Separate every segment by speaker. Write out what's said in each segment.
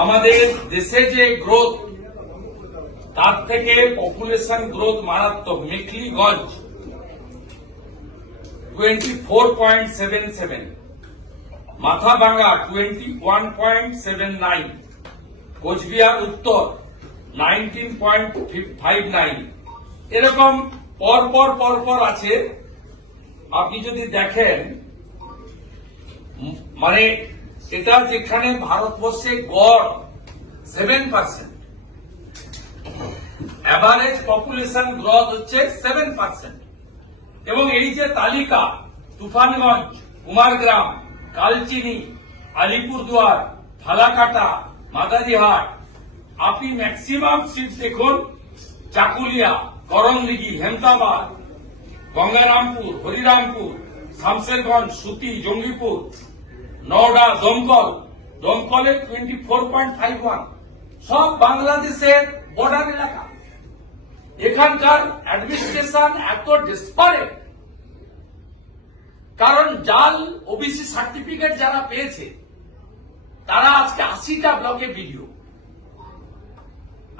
Speaker 1: আমাদের দেশে যে গ্রোথ তার থেকে পপুলেশন গ্রোথ মারাত্মক। Mekhliganj twenty four point seven seven Mathabhanga twenty one point seven nine Cooch Behar, উত্তর নাইনটিন পয়েন্ট ফাইভ নাইন এরকম পরপর পরপর আছে। আপনি যদি দেখেন মানে এটা যেখানে ভারতবর্ষে গড় seven percent average population growth হচ্ছে সেভেন পার্সেন্ট এবং এই যে তালিকা, তুফানগঞ্জ, কুমারগ্রাম, কালচিনি, আলিপুরদুয়ার, ফালাকাটা, মাদারিহাট, আপনি ম্যাক্সিমাম সিট দেখুন, চাকুলিয়া, করণদিঘি, হেমতাবাদ, গঙ্গারামপুর, হরিরামপুর, শামশেরগঞ্জ, সুতি, Jangipur. নওডা Domkal, দমকলে twenty four point five one সব বাংলাদেশের বর্ডার এলাকা। এখানকার অ্যাডমিনিস্ট্রেশন এত ডিসপারেট কারণ জাল ওবিসি সার্টিফিকেট যারা পেয়েছে, তারা আজকে আশিটা ব্লকে BDO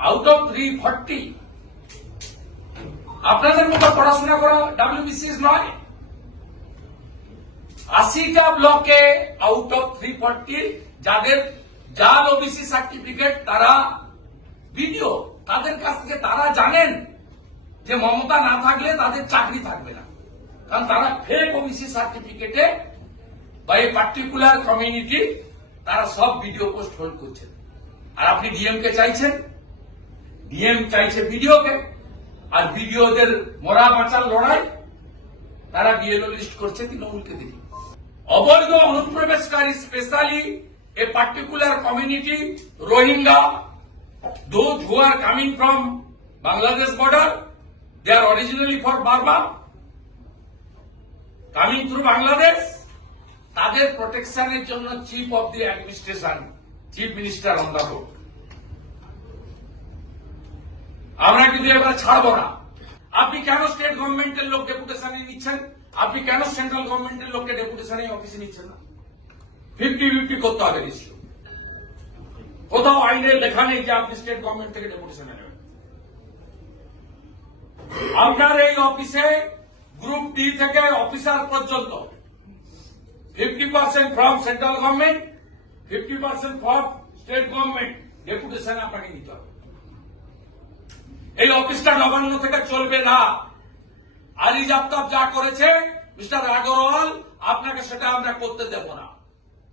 Speaker 1: out of three forty আপনাদের মতো পড়াশোনা করা ডাব্লিউবিসিএস নয় আশিটা ব্লকে আউট অফ থ্রি ফর্টি যাদের জাল ওবিসি সার্টিফিকেট তারা ভিডিও তাদের কাছ থেকে তারা জানেন যে মমতা না থাকলে তাদের চাকরি থাকবে না। কারণ তারা ফেক ওবিসি সার্টিফিকেটে বা এই পার্টিকুলার কমিউনিটি তারা সব ভিডিও পোস্ট হোল্ড করছেন। আর আপনি ডিএম কে চাইছেন? ডিএম চাইছে ভিডিওকে আর ভিডিওদের মরা বাঁচার লড়াই তারা বিএলও লিস্ট করছে, তৃণমূলকে দিকে অবৈধ অনুপ্রবেশকারী specially a particular community Rohingya those who are coming from Bangladesh border, they are originally for Burma, coming through Bangladesh, তাদের প্রোটেকশনের জন্য chief of the administration chief minister on the board আমরা কিন্তু এবার ছাড়বো না। আপনি কেন স্টেট গভর্নমেন্টের লোক ডেপুটেশনে নিচ্ছেন? আপনি কেন সেন্ট্রাল গভর্নমেন্টের লোককে ডেপুটেশনে অফিসে নিচ্ছেন না? ফিফটি ফিফটি করতে হবে নিশ্চয় কোথাও আইনে লেখা নেই যে আপনি স্টেট গভর্নমেন্ট থেকে ডেপুটেশনে নেবেন। আপনার এই অফিসে গ্রুপ ডি থেকে অফিসার পর্যন্ত fifty percent from central government fifty percent from state government deputation আপনাকে নিতে হবে। এই অফিসটা নবান্ন থেকে চলবে না। আলী জাপ্তাব যা করেছে মিস্টার আগরওয়াল আপনাকে সেটা আমরা করতে দেব না।